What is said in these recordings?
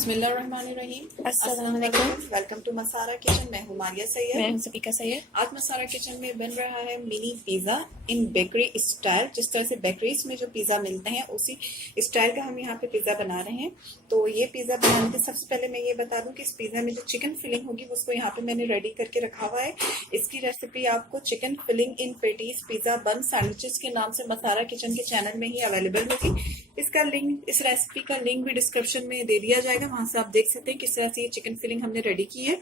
बिस्मिल्लाहिर्रहमानिर्रहीम। अस्सलाम वालेकुम। वेलकम टू मसारा किचन। मैं हूँ मारिया सैयद। मैं हूं सफीका सैयद। आज मसारा किचन में बन रहा है मिनी पिज़्ज़ा इन बेकरी स्टाइल। जिस तरह से बेकरीज में जो पिज़्ज़ा मिलते हैं उसी स्टाइल का हम यहाँ पे पिज़्ज़ा बना रहे हैं। तो ये पिज़्ज़ा बनाने से सबसे पहले मैं ये बता दूं कि इस पिज़्ज़ा में जो चिकन फिलिंग होगी उसको यहाँ पे मैंने रेडी करके रखा हुआ है। इसकी रेसिपी आपको chicken filling in patties pizza bun sandwiches के नाम से मसारा किचन के चैनल में ही अवेलेबल होगी। इसका लिंक, इस रेसिपी का लिंक भी डिस्क्रिप्शन में दे दिया जाएगा, वहां से आप देख सकते हैं किस तरह से ये चिकन फिलिंग हमने रेडी की है।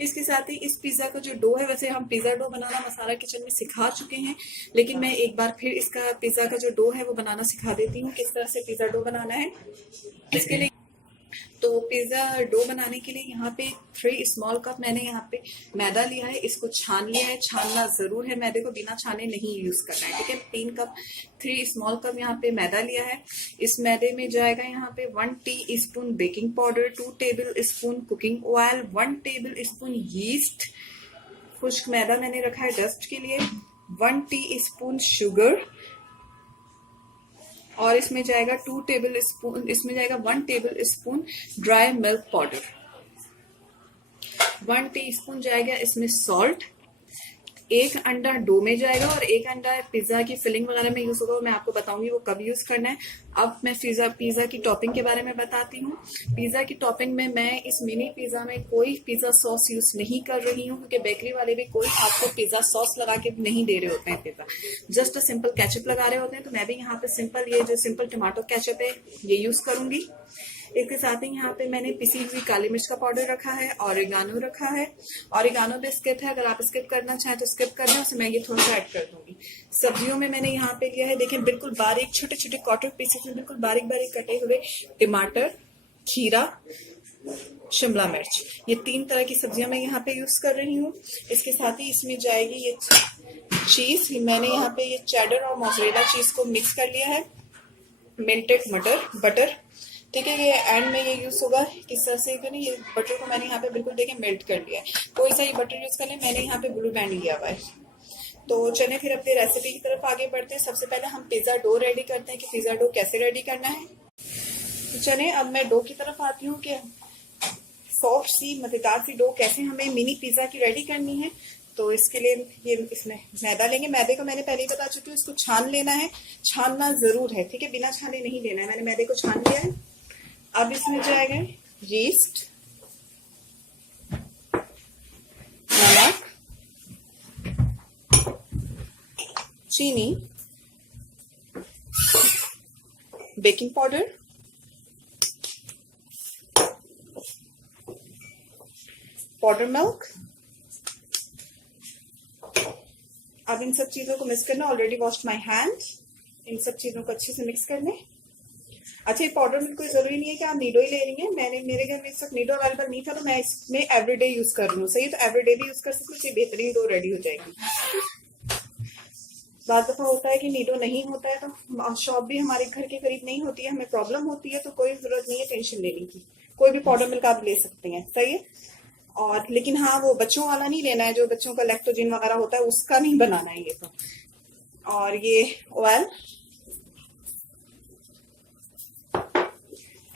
इसके साथ ही इस पिज्जा का जो डो है, वैसे हम पिज्जा डो बनाना मसाला किचन में सिखा चुके हैं, लेकिन मैं एक बार फिर इसका पिज्जा का जो डो है वो बनाना सिखा देती हूँ किस तरह से पिज्जा डो बनाना है। इसके लिए तो पिज्जा डो बनाने के लिए यहाँ पे 3 स्मॉल कप मैंने यहाँ पे मैदा लिया है। इसको छान लिया है, छानना जरूर है, मैदे को बिना छाने नहीं यूज करना है, ठीक है। 3 स्मॉल कप यहाँ पे मैदा लिया है। इस मैदे में जाएगा यहाँ पे 1 teaspoon baking powder, 2 table spoon cooking oil, 1 table spoon yeast, खुश्क मैदा मैंने रखा है डस्ट के लिए, 1 टीस्पून शुगर, और इसमें जाएगा 2 टेबल स्पून, इसमें जाएगा 1 table spoon dry milk powder, 1 teaspoon जाएगा इसमें सॉल्ट, 1 अंडा डो में जाएगा और 1 अंडा पिज्जा की फिलिंग वगैरह में यूज होगा। मैं आपको बताऊंगी वो कब यूज करना है। अब मैं पिज्जा की टॉपिंग के बारे में बताती हूँ। पिज्जा की टॉपिंग में मैं इस मिनी पिज्जा में कोई पिज्जा सॉस यूज नहीं कर रही हूँ, क्योंकि बेकरी वाले भी कोई आपको पिज्जा सॉस लगा के नहीं दे रहे होते हैं पिज्जा, जस्ट सिंपल केचप लगा रहे होते हैं। तो मैं भी यहाँ पे सिंपल, ये जो सिंपल टमाटो केचप है ये यूज करूंगी। इसके साथ ही यहाँ पे मैंने पिसी हुई काली मिर्च का पाउडर रखा है, ऑरिगानो रखा है। ऑरिगानो भी स्किप है, अगर आप स्किप करना चाहें तो स्किप कर दें, उसमें मैं ये थोड़ा सा ऐड कर दूंगी। सब्जियों में मैंने यहाँ पे लिया है, देखिए बिल्कुल बारीक छोटे छोटे क्वार्टर पीसेस में बिल्कुल बारीक बारीक कटे हुए टमाटर, खीरा, शिमला मिर्च, ये 3 तरह की सब्जियां मैं यहाँ पे यूज कर रही हूँ। इसके साथ ही इसमें जाएगी ये चीज। मैंने यहाँ पे ये चेडर और मोज़रेला चीज को मिक्स कर लिया है, मेल्टेड बटर, ठीक है। ये एंड में ये यूज होगा किस तरह से, ये बटर को मैंने यहाँ पे बिल्कुल देखिए मेल्ट कर लिया है। कोई सा ये बटर यूज कर ले, मैंने यहाँ पे ब्लू बैंड लिया हुआ है। तो चलिए फिर अपनी रेसिपी की तरफ आगे बढ़ते हैं। सबसे पहले हम पिज्जा डो रेडी करते हैं कि पिज्जा डो कैसे रेडी करना है। तो चलिए अब मैं डो की तरफ आती हूँ कि सॉफ्ट सी मजेदार सी डो कैसे हमें मिनी पिज्जा की रेडी करनी है। तो इसके लिए ये इसमें मैदा लेंगे। मैदे को मैंने पहले ही बता चुकी हूँ, इसको छान लेना है, छानना जरूर है, ठीक है, बिना छाने नहीं लेना है। मैंने मैदे को छान लिया है। अब इसमें जाएगा यीस्ट, नमक, चीनी, बेकिंग पाउडर, पाउडर मिल्क। अब इन सब चीजों को मिक्स करना। Already washed my hand. इन सब चीजों को अच्छे से मिक्स कर लें। अच्छा, ये पाउडर मिल्क कोई जरूरी नहीं है कि आप नीडो ही ले रही हैं। मेरे घर में इस वक्त नीडो अवेलेबल नहीं था, तो मैं इसमें एवरीडे यूज कर रही हूँ। सही है, तो एवरीडे भी यूज कर सकते हैं, बेहतरीन डो रेडी हो जाएगी। बाद दफा होता है कि नीडो नहीं होता है, तो शॉप भी हमारे घर के करीब नहीं होती है, हमें प्रॉब्लम होती है, तो कोई जरूरत नहीं है टेंशन लेने की। कोई भी पाउडर मिल्क आप ले सकते हैं, सही है। और लेकिन हाँ, वो बच्चों वाला नहीं लेना है, जो बच्चों का लैक्टोजिन वगैरह होता है उसका नहीं बनाना है ये तो। और ये ऑयल,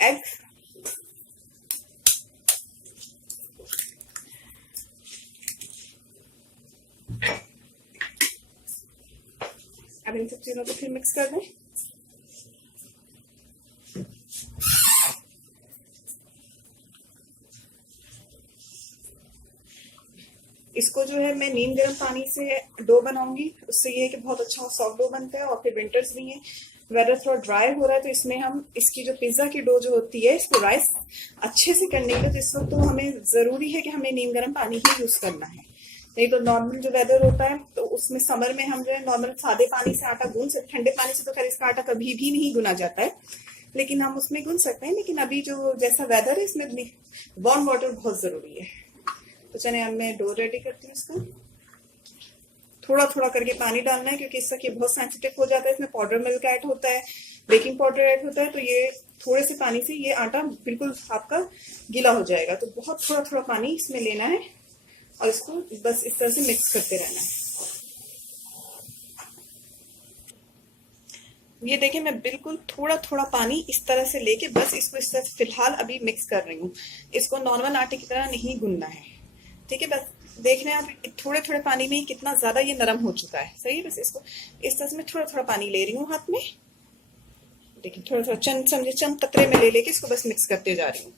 एग, अब इन सब चीजों को फिर मिक्स कर दें। इसको जो है मैं नीम गर्म पानी से डो बनाऊंगी, उससे ये है कि बहुत अच्छा सॉफ्ट डो बनता है। और फिर विंटर्स भी है, वेदर थोड़ा ड्राई हो रहा है, तो इसमें हम इसकी जो पिज्जा की डो जो होती है, इसको राइस अच्छे से करने के लिए, तो इस वक्त तो हमें जरूरी है कि हमें नीम गर्म पानी ही यूज करना है। नहीं तो नॉर्मल जो वेदर होता है, तो उसमें समर में हम जो है नॉर्मल सादे पानी से आटा गूंद सकते, ठंडे पानी से तो खैर इसका आटा कभी भी नहीं गुना जाता है, लेकिन हम उसमें गूंद सकते हैं। लेकिन अभी जो जैसा वेदर है, इसमें वार्म वाटर बहुत जरूरी है। तो चलिए अब मैं डो रेडी करती हूँ। इसको थोड़ा थोड़ा करके पानी डालना है, क्योंकि इससे ये बहुत सेंसिटिव हो जाता है। इसमें पाउडर मिल्क ऐड होता है, बेकिंग पाउडर ऐड होता है, तो ये थोड़े से पानी से ये आटा बिल्कुल आपका गीला हो जाएगा। तो बहुत थोड़ा थोड़ा पानी इसमें लेना है और इसको बस इस तरह से मिक्स करते रहना है। ये देखिए मैं बिल्कुल थोड़ा थोड़ा पानी इस तरह से लेके बस इसको इस तरह से फिलहाल अभी मिक्स कर रही हूँ। इसको नॉर्मल आटे की तरह नहीं गूंदना है, ठीक है। बस देख रहे हैं आप थोड़े थोड़े पानी में ही कितना ज्यादा ये नरम हो चुका है, सही है। बस इसको इस तरह से मैं थोड़ा थोड़ा पानी ले रही हूँ हाथ में, देखिए थोड़ा थोड़ा चंद समझे चंद कतरे में ले लेके इसको बस मिक्स करते जा रही हूँ।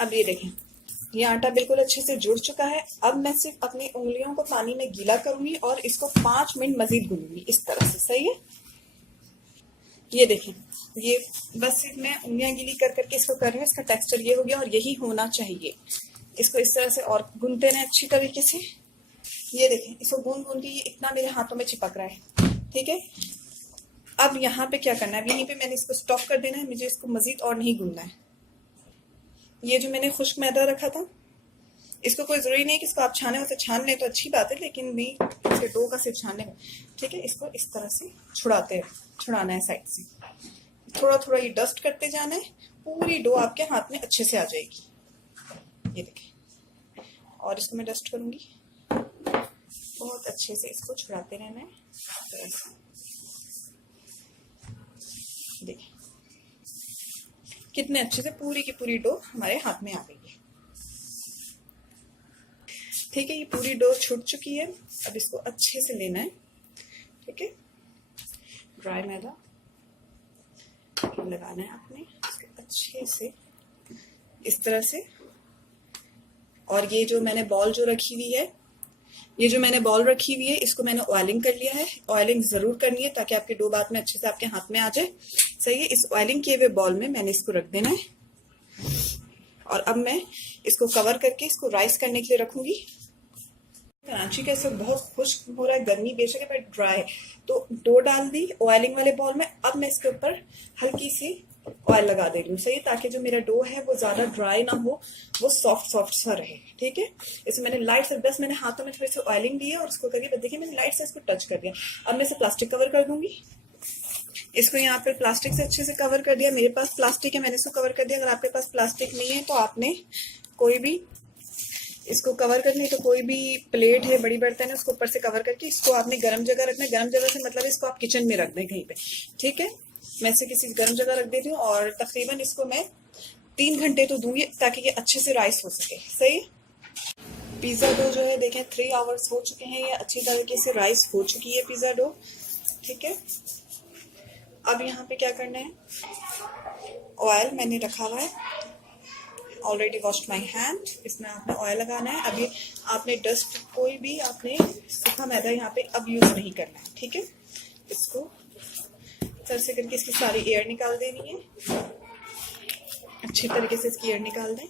अब ये देखें ये आटा बिल्कुल अच्छे से जुड़ चुका है। अब मैं सिर्फ अपनी उंगलियों को पानी में गीला करूंगी और इसको 5 मिनट मजीद गूंदूंगी इस तरह से, सही है। ये देखें ये बस सिर्फ मैं उंगलियां गीली कर करके इसको कर रही हूँ। इसका टेक्सचर ये हो गया और यही होना चाहिए। इसको इस तरह से और गूंदते रहें अच्छी तरीके से। ये देखें इसको गूंद गूंद के ये इतना मेरे हाथों में चिपक रहा है, ठीक है। अब यहाँ पे क्या करना है, यहीं पे मैंने इसको स्टॉप कर देना है, मुझे इसको मजीद और नहीं गूंदना है। ये जो मैंने खुश्क मैदा रखा था, इसको कोई जरूरी नहीं कि इसको आप छाने उसे छान लें तो अच्छी बात है, लेकिन नहीं इसके डो का सिर्फ छानने में, ठीक है। इसको इस तरह से छुड़ाना है साइड से, थोड़ा थोड़ा ये डस्ट करते जाना है, पूरी डो आपके हाथ में अच्छे से आ जाएगी। ये देखिए और इसको मैं डस्ट करूंगी, बहुत अच्छे से इसको छुड़ाते रहना है। देखिए कितने अच्छे से पूरी की पूरी डो हमारे हाथ में आ गई है, ठीक है। ये पूरी डो छूट चुकी है। अब इसको अच्छे से लेना है, ठीक है। ड्राई मैदा लगाना है आपने इसको अच्छे से इस तरह से। और ये जो मैंने बॉल जो रखी हुई है, ये जो मैंने बॉल रखी हुई है इसको मैंने ऑयलिंग कर लिया है। ऑयलिंग जरूर करनी है ताकि आपके डो बाद में अच्छे से आपके हाथ में आ जाए, सही है। इस ऑयलिंग किए हुए बॉल में मैंने इसको रख देना है और अब मैं इसको कवर करके इसको राइस करने के लिए रखूंगी। कराची का सब बहुत खुश्क हो रहा है, गर्मी बेशक है बट ड्राई, तो डो डाल दी ऑयलिंग वाले बॉल में। अब मैं इसके ऊपर हल्की सी ऑयल लगा दे रही हूँ, सही, ताकि जो मेरा डो है वो ज्यादा ड्राई ना हो, वो सॉफ्ट सॉफ्ट सा रहे, ठीक है। इसमें मैंने लाइट से बस मैंने हाथों में थोड़ी सी ऑयलिंग दी है और उसको करके देखिए मैंने लाइट से इसको टच कर दिया। अब मैं इसे प्लास्टिक कवर कर दूंगी। इसको यहाँ पे प्लास्टिक से अच्छे से कवर कर दिया। मेरे पास प्लास्टिक है, मैंने इसको कवर कर दिया। अगर आपके पास प्लास्टिक नहीं है तो आपने कोई भी इसको कवर करनी है तो कोई भी प्लेट है, बड़ी बर्तन है, उसको ऊपर से कवर करके इसको आपने गर्म जगह रखना है। गर्म जगह से मतलब इसको आप किचन में रख दें कहीं पे, ठीक है। मैं इसे किसी गर्म जगह रख देती हूँ और तकरीबन इसको मैं 3 घंटे तो दूंगी ताकि ये अच्छे से राइस हो सके, सही। पिज्जा डो जो है देखें 3 आवर्स हो चुके हैं, ये अच्छी तरीके से राइस हो चुकी है पिज्जा डो, ठीक है। अब यहाँ पे क्या करना है, ऑयल मैंने रखा हुआ है, ऑलरेडी वॉश्ड माई हैंड, इसमें आपने ऑयल लगाना है। अभी आपने डस्ट कोई भी आपने सूखा मैदा यहाँ पे अब यूज नहीं करना है, ठीक है। इसको सर से करके इसकी सारी एयर निकाल देनी है, अच्छी तरीके से इसकी एयर निकाल दें।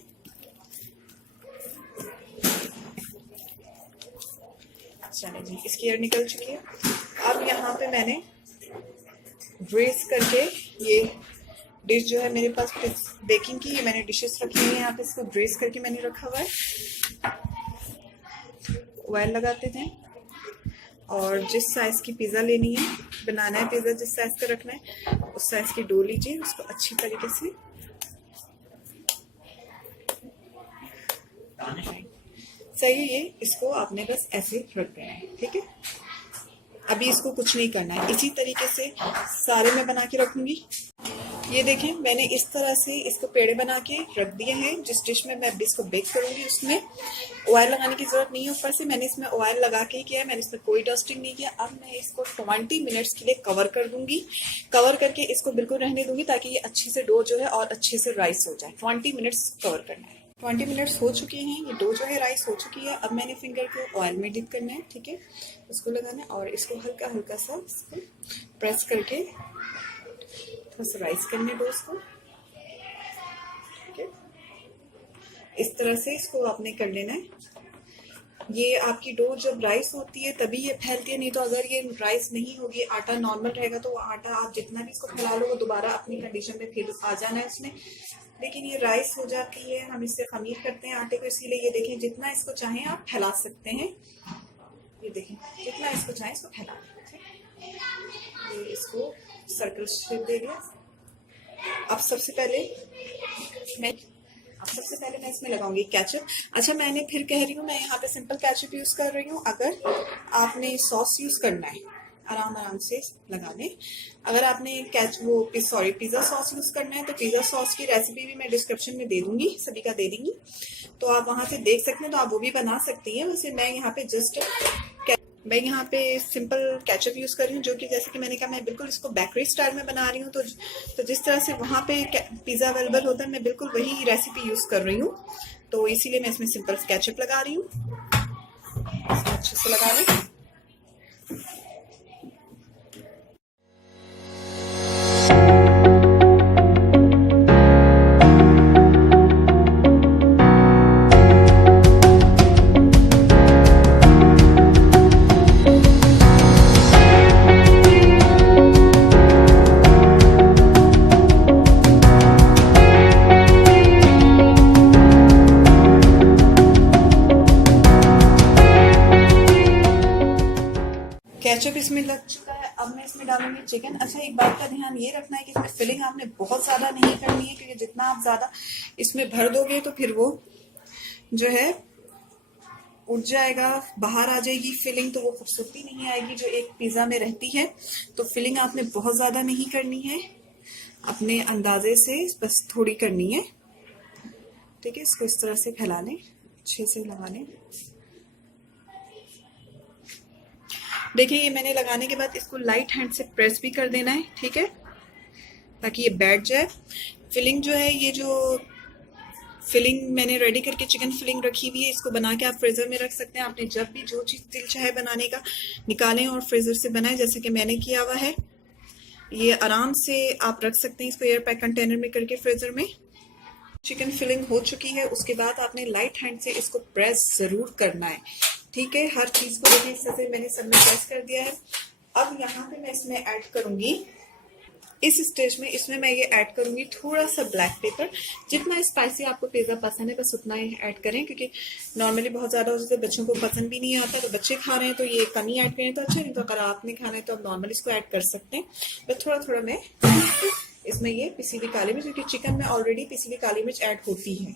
चलिए जी इसकी एयर निकल चुकी है। अब यहाँ पे मैंने ग्रेस करके ये डिश जो है मेरे पास बेकिंग की, ये मैंने डिशेस रखी हुई है यहाँ पे, इसको ग्रेस करके मैंने रखा हुआ है। ऑयल लगाते थे और जिस साइज की पिज्जा लेनी है, बनाना है पिज्जा, जिस साइज का रखना है उस साइज की डो लीजिए, उसको अच्छी तरीके से सही है। ये इसको आपने बस ऐसे रख देना है, ठीक है। अभी इसको कुछ नहीं करना है, इसी तरीके से सारे मैं बना के रखूंगी। ये देखें मैंने इस तरह से इसको पेड़े बना के रख दिए हैं। जिस डिश में मैं इसको बेक करूंगी उसमें ऑयल लगाने की जरूरत नहीं है, ऊपर से मैंने इसमें ऑयल लगा के ही किया है, मैंने इसमें कोई डस्टिंग नहीं किया। अब मैं इसको 20 मिनट्स के लिए कवर कर दूंगी, कवर करके इसको बिल्कुल रहने दूंगी ताकि ये अच्छे से डो जो है और अच्छे से राइस हो जाए। 20 मिनट्स कवर करना है। 20 मिनट्स हो चुके हैं, ये डो जो है राइस हो चुकी है। अब मैंने फिंगर को ऑयल में डिप करना है, ठीक है, उसको लगाना है और इसको हल्का हल्का सा इसको प्रेस करके थोड़ा सा राइस करने डो को, ठीक है। इस तरह से इसको आपने कर लेना है। ये आपकी डो जब राइस होती है तभी ये फैलती है, नहीं तो अगर ये राइस नहीं होगी, आटा नॉर्मल रहेगा तो वो आटा आप जितना भी इसको फैला लो वो दोबारा अपनी कंडीशन में फिर आ जाना है उसमें। लेकिन ये राइस हो जाती है, हम इससे खमीर करते हैं आटे को, इसीलिए ये देखें जितना इसको चाहें आप फैला सकते हैं। ये देखें जितना इसको चाहें इसको फैला दें, ये इसको सर्कल शेप दे दिया। अब सबसे पहले मैं इसमें लगाऊंगी केचप। अच्छा मैंने फिर कह रही हूँ, मैं यहाँ पे सिंपल केचप यूज कर रही हूँ। अगर आपने सॉस यूज करना है, आराम आराम से लगा दें। अगर आपने पिज्ज़ा सॉस यूज़ करना है तो पिज़्ज़ा सॉस की रेसिपी भी मैं डिस्क्रिप्शन में दे दूंगी, सभी का दे दूंगी, तो आप वहां से देख सकते हैं, तो आप वो भी बना सकती हैं। वैसे मैं यहाँ पे सिंपल केचप यूज़ कर रही हूँ, जो कि जैसे कि मैंने कहा मैं बिल्कुल इसको बेकरी स्टाइल में बना रही हूँ। तो जिस तरह से वहाँ पे पिज़्ज़ा अवेलेबल होता है, मैं बिल्कुल वही रेसिपी यूज़ कर रही हूँ, तो इसीलिए मैं इसमें सिंपल केचप लगा रही हूँ। अच्छे से लगा लें। केचप इसमें लग चुका है, अब मैं इसमें डालूंगी चिकन। अच्छा, एक बात का ध्यान ये रखना है कि इसमें फिलिंग आपने बहुत ज्यादा नहीं करनी है, क्योंकि जितना आप ज्यादा इसमें भर दोगे तो फिर वो जो है उठ जाएगा, बाहर आ जाएगी फिलिंग, तो वो खूबसूरती नहीं आएगी जो एक पिज्जा में रहती है। तो फिलिंग आपने बहुत ज्यादा नहीं करनी है, अपने अंदाजे से बस थोड़ी करनी है। ठीक है, इसको इस तरह से फैला लें, अच्छे से लगा लें। देखिए, ये मैंने लगाने के बाद इसको लाइट हैंड से प्रेस भी कर देना है, ठीक है, ताकि ये बैठ जाए। फिलिंग जो है, ये जो फिलिंग मैंने रेडी करके चिकन फिलिंग रखी हुई है, इसको बना के आप फ्रीजर में रख सकते हैं। आपने जब भी जो चीज़ दिल चाहे बनाने का, निकालें और फ्रीजर से बनाएं, जैसे कि मैंने किया हुआ है। ये आराम से आप रख सकते हैं इसको एयर पैक कंटेनर में करके फ्रीजर में। चिकन फिलिंग हो चुकी है, उसके बाद आपने लाइट हैंड से इसको प्रेस जरूर करना है, ठीक है। हर चीज को देखिए, इस तरह से मैंने सब में प्रेस कर दिया है। अब यहाँ पे मैं इसमें ऐड करूंगी, इस स्टेज में इसमें मैं ये ऐड करूंगी थोड़ा सा ब्लैक पेपर। जितना स्पाइसी आपको पिज्जा पसंद है बस उतना ही ऐड करें, क्योंकि नॉर्मली बहुत ज्यादा हो जाता है, बच्चों को पसंद भी नहीं आता। तो बच्चे खा रहे हैं तो ये कम ही ऐड करें तो अच्छा, नहीं तो अगर आपने खाना है तो आप नॉर्मली इसको ऐड कर सकते हैं। बस थोड़ा थोड़ा मैं इसमें ये पिसी हुई काली मिर्च, क्योंकि चिकन में ऑलरेडी पिसी हुई काली मिर्च ऐड होती है।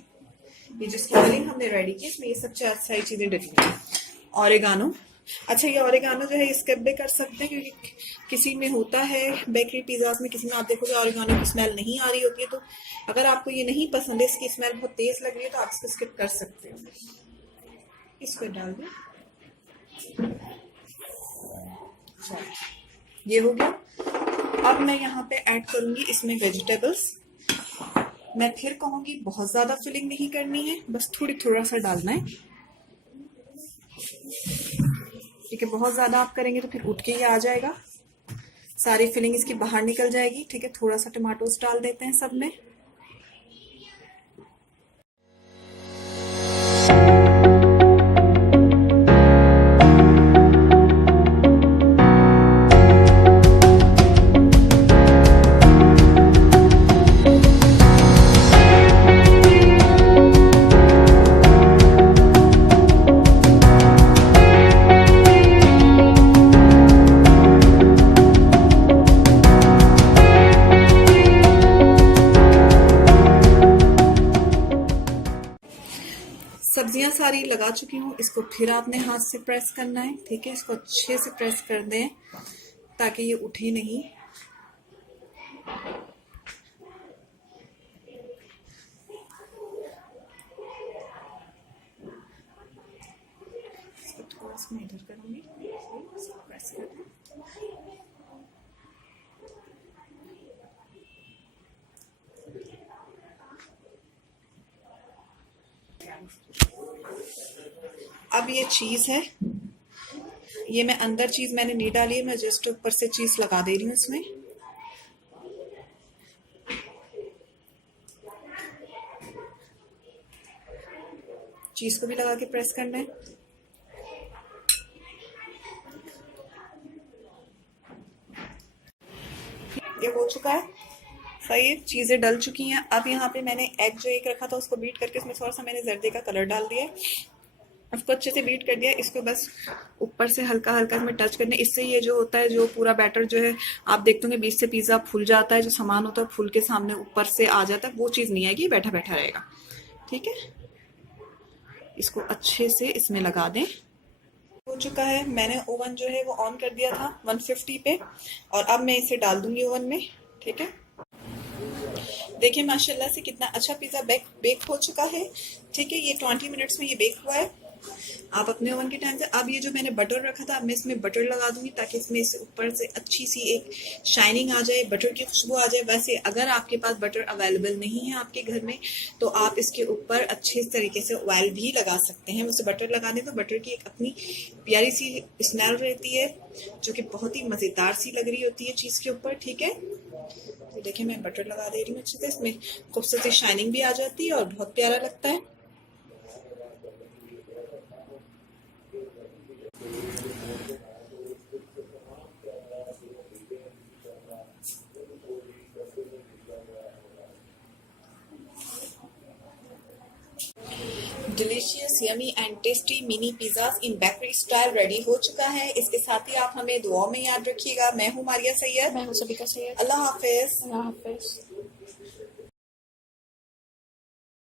ये जिसकी फिलिंग हमने रेडी की, इसमें ये सब सारी चीजें डली है। ऑरिगानो, अच्छा, ये ऑरिगानो जो है स्किप भी कर सकते हैं, क्योंकि किसी में होता है बेकरी पिज्जाज में, किसी में आप देखोगे ऑरिगानो की स्मेल नहीं आ रही होती है। तो अगर आपको ये नहीं पसंद है, इसकी स्मेल बहुत तेज लग रही है, तो आप इसको स्किप कर सकते हो। इसको डाल दें, ये हो गया। अब मैं यहाँ पे ऐड करूंगी इसमें वेजिटेबल्स। मैं फिर कहूंगी बहुत ज्यादा फिलिंग नहीं करनी है, बस थोड़ा सा डालना है, ठीक है। बहुत ज्यादा आप करेंगे तो फिर उठ के ही आ जाएगा, सारी फिलिंग इसकी बाहर निकल जाएगी, ठीक है। थोड़ा सा टमाटोस डाल देते हैं सब में। सब्जियां सारी लगा चुकी हूँ, इसको फिर आपने हाथ से प्रेस करना है, ठीक है। इसको अच्छे से प्रेस कर दें ताकि ये उठे नहीं। इसको थोड़ा सा मैं इधर करूंगी, इसको प्रेस कर दें। अब ये चीज है, ये मैं अंदर चीज मैंने नहीं डाली है, मैं जस्ट ऊपर से चीज लगा दे रही हूँ इसमें। चीज को भी लगा के प्रेस करना है। ये हो चुका है, सही है, चीजें डल चुकी हैं। अब यहाँ पे मैंने एग जो एक रखा था उसको बीट करके उसमें थोड़ा सा मैंने जर्दे का कलर डाल दिया, उसको अच्छे से बीट कर दिया। इसको बस ऊपर से हल्का हल्का इसमें टच करने, इससे ये जो होता है, जो पूरा बैटर जो है आप देखते होंगे बीच से पिज्जा फूल जाता है, जो सामान होता है फूल के सामने ऊपर से आ जाता है, वो चीज नहीं आएगी, बैठा बैठा रहेगा, ठीक है। इसको अच्छे से इसमें लगा दें। हो चुका है, मैंने ओवन जो है वो ऑन कर दिया था 150 पे, और अब मैं इसे डाल दूंगी ओवन में। ठीक है, देखिए माशाल्लाह से कितना अच्छा पिज़्ज़ा बेक हो चुका है। ठीक है, ये 20 मिनट्स में ये बेक हुआ है। आप अपने ओवन के टाइम से, अब ये जो मैंने बटर रखा था, अब मैं इसमें बटर लगा दूंगी ताकि इसमें इस ऊपर से अच्छी सी एक शाइनिंग आ जाए, बटर की खुशबू आ जाए। वैसे अगर आपके पास बटर अवेलेबल नहीं है आपके घर में, तो आप इसके ऊपर अच्छे तरीके से ऑयल भी लगा सकते हैं। उसे बटर लगा दें तो बटर की एक अपनी प्यारी सी स्मेल रहती है, जो कि बहुत ही मज़ेदार सी लग रही होती है चीज़ के ऊपर। ठीक है, तो देखिए मैं बटर लगा दे रही हूँ अच्छे से, इसमें खूबसूरती शाइनिंग भी आ जाती है और बहुत प्यारा लगता है। Delicious yummy and tasty mini pizza in bakery style ready हो चुका है। इसके साथ ही आप हमें दुआओं में याद रखिएगा। मैं हूँ मारिया सैयद। मैं हूँ सबिका सैयद। अल्लाह हाफिज। अल्लाह हाफिज।